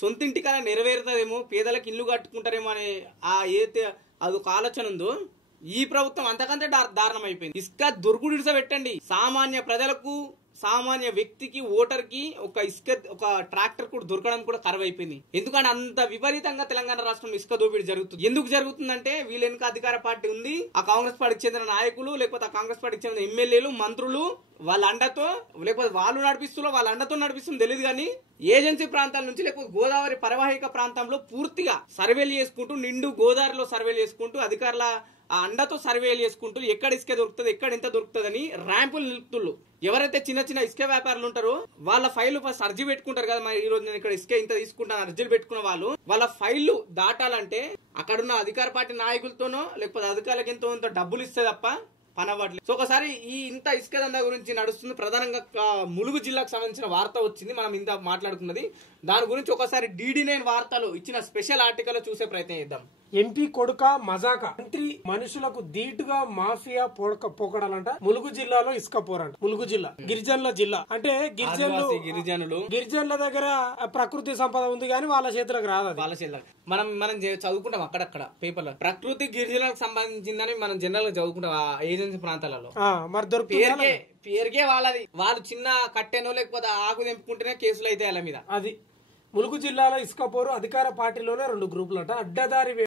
సొంతింటి కళ నెరవేరుతుందేమో, పేదలకు ఇల్లు కట్టుకుంటారేమో అనే ఆ ఏదైతే అదొక ఆలోచన ఉందో ఈ ప్రభుత్వం అంతకంటే దారుణం అయిపోయింది. ఇసుక దొరుకుడు పెట్టండి, సామాన్య ప్రజలకు, సామాన్య వ్యక్తికి, ఓటర్ కి ఒక ట్రాక్టర్ కూడా దొరకడం కూడా కరువైపోయింది. ఎందుకంటే అంత విపరీతంగా తెలంగాణ రాష్ట్రంలో ఇసుక దోపిడీ జరుగుతుంది. ఎందుకు జరుగుతుందంటే వీళ్ళ వెనుక అధికార పార్టీ ఉంది, ఆ కాంగ్రెస్ పార్టీకి చెందిన నాయకులు, లేకపోతే ఆ కాంగ్రెస్ పార్టీకి చెందిన ఎమ్మెల్యేలు, మంత్రులు వాళ్ళ అండతో, లేకపోతే వాళ్ళు వాళ్ళ అండతో నడిపిస్తుంది తెలియదు కానీ ఏజెన్సీ ప్రాంతాల నుంచి, లేకపోతే గోదావరి పరివాహిక ప్రాంతంలో పూర్తిగా సర్వేలు చేసుకుంటూ, నిండు గోదావరిలో సర్వేలు చేసుకుంటూ, అధికారుల ఆ అండతో సర్వేలు చేసుకుంటూ ఎక్కడ ఇసుక దొరుకుతుంది, ఎక్కడ ఎంత దొరుకుతుందని ర్యాంపులు నిలుపుతుళ్ళు. ఎవరైతే చిన్న చిన్న ఇసుక వ్యాపారులు ఉంటారో వాళ్ళ ఫైల్ ఫస్ట్ అర్జీ పెట్టుకుంటారు కదా, మరి ఈ రోజు నేను ఇక్కడ ఇసుక ఇంత తీసుకుంటాను అర్జీలు పెట్టుకున్న వాళ్ళు వాళ్ళ ఫైళ్లు దాటాలంటే అక్కడున్న అధికార పార్టీ నాయకులతోనో లేకపోతే అధికారులకు ఎంతో డబ్బులు ఇస్తే తప్ప పనవ్వట్లేదు. సో ఒకసారి ఈ ఇంత ఇసుక దందా గురించి నడుస్తుంది. ప్రధానంగా ములుగు జిల్లాకు సంబంధించిన వార్త వచ్చింది, మనం ఇంత మాట్లాడుకున్నది. దాని గురించి ఒకసారి DD9 వార్తలు ఇచ్చిన స్పెషల్ ఆర్టికల్ చూసే ప్రయత్నం చేద్దాం. ఎంపీ కొడుక మజాక, మంత్రి మనుషులకు ధీటుగా మాఫియా పోకడాలంట. ములుగు జిల్లాలో ఇసుక పోరంట. ములుగు జిల్లా గిరిజనుల జిల్లా అంటే గిరిజనుల దగ్గర ప్రకృతి సంపద ఉంది కానీ వాళ్ళ చేతులకు రాదు. వాళ్ళ చేతులకు మనం చదువుకుంటాం అక్కడక్కడ పేపర్లో ప్రకృతి గిరిజనులకు సంబంధించిందని మనం జనరల్ గా చదువుకుంటాం ఆ ఏజెన్సీ ప్రాంతాలలో. మరి పేరుకే వాళ్ళది, వాళ్ళు చిన్న కట్టెనో లేకపోతే ఆకు తెంపుకుంటేనే కేసులు అయితే వాళ్ళ మీద. అది ములుగు జిల్లాలో ఇసుక పోరు అధికార పార్టీలోనే 2 గ్రూపులు అంట. అడ్డదారి